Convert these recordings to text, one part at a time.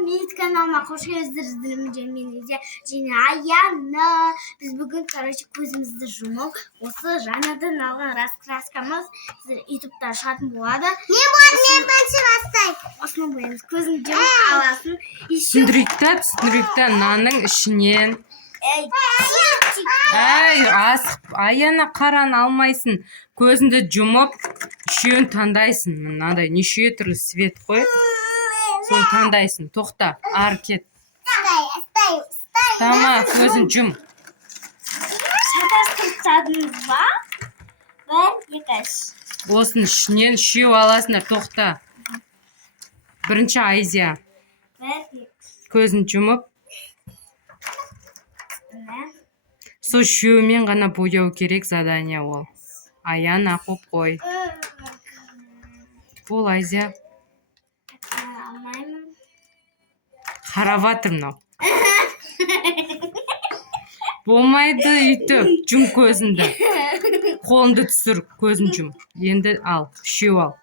Менің каналыма қош келдіңіздер. Мен және Аяна. Біз бүгін көзімізді жұмып, осы жаңадан алған раскраскамыз ютубта шығатын болады. Не болады, мен бірінші бастаймын. Осыны боямыз. Көзін жұмып аласың. Түсіндірікті нанның ішінен. Аяна қаран алмайсың. Көзінді жұмып, үшеуін таңдайсың. Мынандай неше түрлі свет қой. Соны таңдайсың. Тоқта, аркет. Тама, көзін жұм. Шатастырып ба? Бір, екаш. Осының ішінен үшеу аласыңдар. Тоқта. Бірінші Айзия. Көзін жұмып. Сол үшеуімен ғана бояу керек задания ол. Аяна қоп қой. Ол Айзия. Алмаймын. Қараватыр мынау. Болмайды үйтіп. Жұм көзінді. Қолынды түсір, көзін жұм. Енді ал, үшеу ал.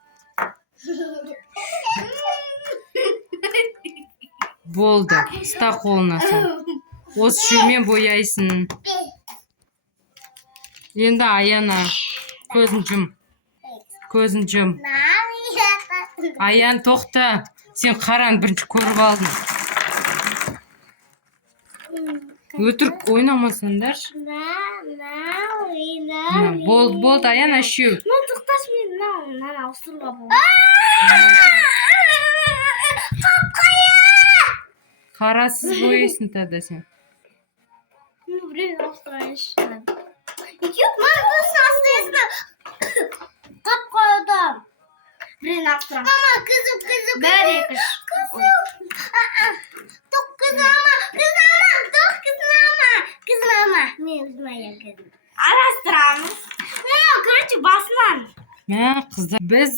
Болды. Ұста қолына сен. Осы үшеумен бояйсың. Енді Аяна. Көзін жұм. Көзін жұм. Аян, тоқта. Сен қаран бірінші көріп алдың. Өтірік ойнамасаңдар. Болды, Аяна үшеу. Тоқташ мен мынаны ауыстыруға болады. Қарасыз бояйсың тада сен. Біреуін ауыстырайыншы. Қап қойдым. Біреуін ауыстырам. Мама, kızım. Бір, екіш. Арастырамыз. Короче, басынан. Қыздар, біз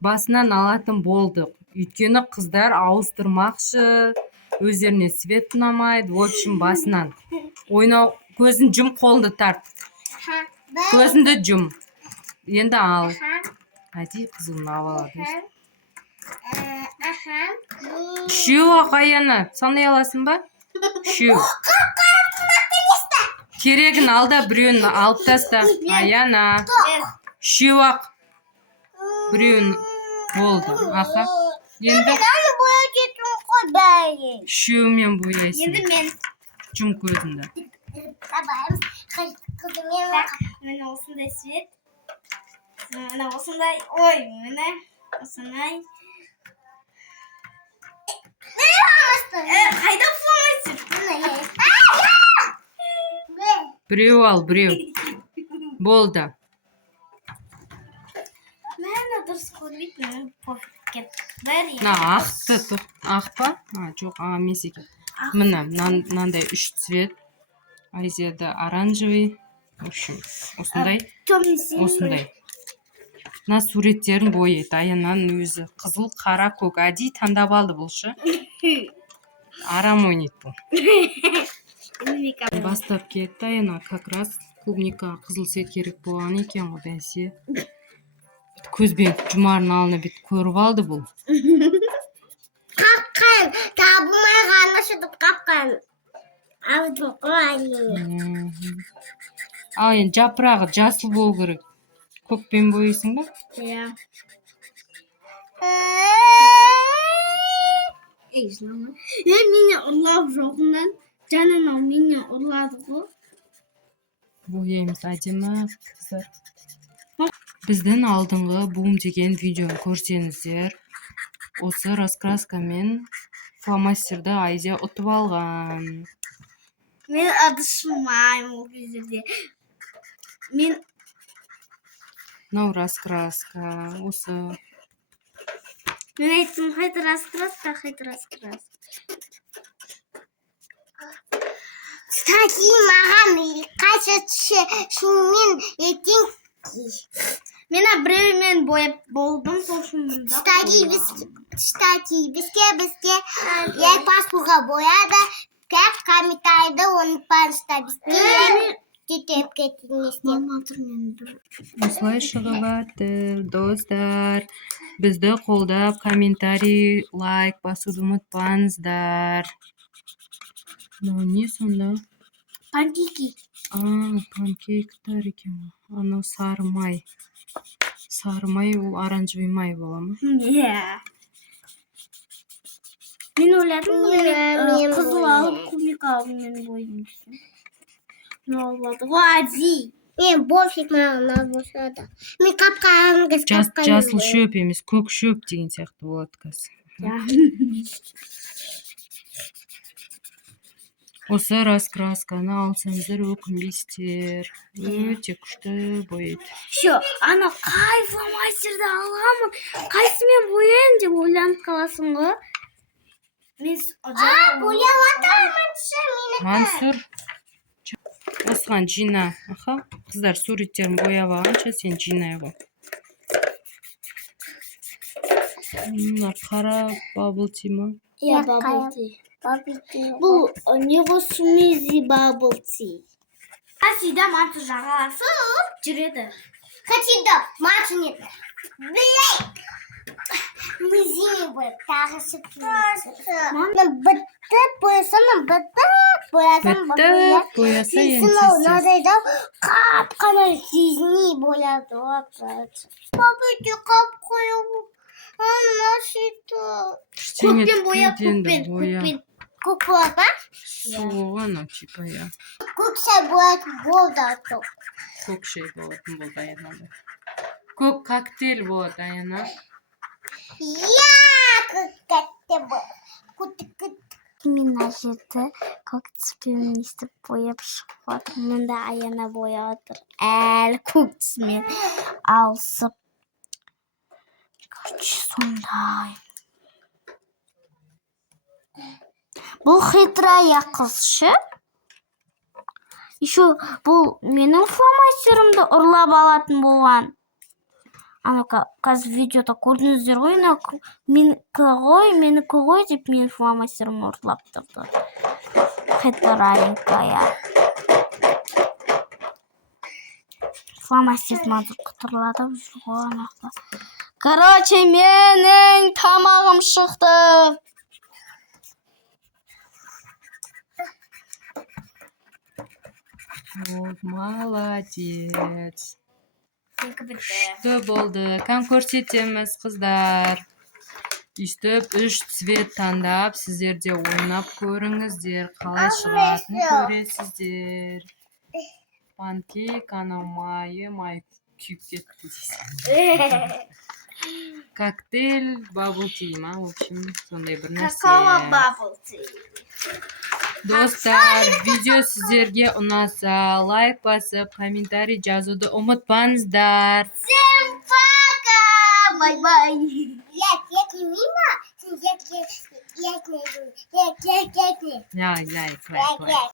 басынан алатын болдық. Өйткені қыздар ауыстырмақшы, өздеріне свет ұнамайды. В общем, басынан. Ойнау, көзін жұм, қолды тарт. Көзінді жұм. Енді ал. Әдей қызылын авалады. Үшеу ақ, Аяна. Санай аласың ба? Үшеу. Керегін алда, біреуін алып таста. Аяна. Үшеу ақ. Біреуін болды. Аха. Енді үшеумен бояйсың. Енді мен. Жұм көзінді. Мен осындай свет. Мен осындай. Ой, мен осындай. Қайда ұсламайсың? Біреу ал, біреу. Болды. Мен дұрыс көрмейтін. Ақты тұқ. Ақ па? Жоқ, емес екен. Мына, мынандай үш цвет. Айзияда оранжевый. В общем, осындай. Осындай. Мына суреттерін бояйды. Аянаның өзі қызыл, қара, көк. Әдей таңдап алды бұлшы. Арам ойнайды бұл. Бастап кетті. Аяна как раз клубника қызыл свет керек болған екен ғой бәсе. Көзбен жұмарын алына бет көріп алды бұл. Қаққан, табылмай ғана шыдып қаққан. Алдым қой. Ал енді жапырағы жасыл болу керек. Көкпен бояйсың ба? Иә. Ей, жылама. Мені ұрлап жоғынан. Жанына мені ұрлады ғой. Бояймыз әдемі қыздар. Біздің алдыңғы бум деген видеоны көрсеңіздер, осы раскраска мен фломастерді Айзия ұтып алған. Мен адышмаймын ол кездерде. Мен Мынау раскраска, осы. Мен айттым, қайта раскраска. Кстати, маған қайша шынымен ертең. Мен біреумен бояп болдым, сол шынында. Кстати, бізге яй паспуға бояды. Как комментарийді ұнытпаңыздар. Түтеп кетіңіз деп. Мама тұр мен бір. Осылай шығып жатыр достар. Бізді қолдап комментарий, лайк басуды ұмытпаңыздар. Мынау не сонда? Панкейки. Панкейктер екен. Анау сары май. Сары май ол оранжевый май бола ма? Иә. Мен ойладым Мен қызыл алып клубника алып мен бойым. Не болады? Лади. Мен бофиг маған ал болса да. Мен қапқан қыз қапқан. Жасыл шөп емес, көк шөп деген сияқты болады қазір. Осы раскрасканы алсаңыздар өкінбейсіздер. Өте күшті бояйды. Все, ана қай фломастерді аламын, қайсымен бояйын деп ойланып қаласың ғой. Бояп атамын мені. Мансұр, осыған жина. Аха, қыздар суреттерін бояп алғанша сен жинай ғой. Мына қара бабл ти ма? Иә, bubble tea. Бұл не ғой смузи bubble tea. Қасида манту жағаласып жүреді. Қачида, мачыны. Білей. Музей болып тағысып жүреді. Мама бітті боясам, бітті боясам. Бітті бояса енді Мынадайда қап-қана сезіне бояды. Бабы де қап қойып. Көкпен боя, көкпен. Көк болады ма? Суығы анау типа, я. Көкшай болады болды артық. Көк шай болатын болды аянада. Көк коктейль болады аяна. Көккәтте болады. Мен мына жерді көк түспен естіп бояп шығып отыр. Мұнда аяна бояп отыр. Әлі көк түсімен алысып. Сондай. Бұл хитрая қызшы. Еще бұл менің фломастерімді ұрлап алатын болған. Ана қазір видеода көрдіңіздер ғой, менікі ғой деп мен фломастерімді ұрлап тұрды. Хитраенькая. Фломастерді мазыр қытырлады ғой анақта. Короче, менің тамағым шықты. Молодец. Күшті болды. Кән көрсетеміз, қыздар. Үстіп 3 цвет таңдап, сіздерде ойнап көріңіздер. Қалай шығатын көресіздер. Панкейк, анау майы, май күйіп кетті дейсің. Коктейль, бабл ти ма, в общем, сондай бір нәрсе. Какао bubble tea. Достар, видео сіздерге ұнаса, лайк басып, комментарий жазуды ұмытпаңыздар. Всем пока! Бай-бай! Як не мимо, як не. Яй, лайк.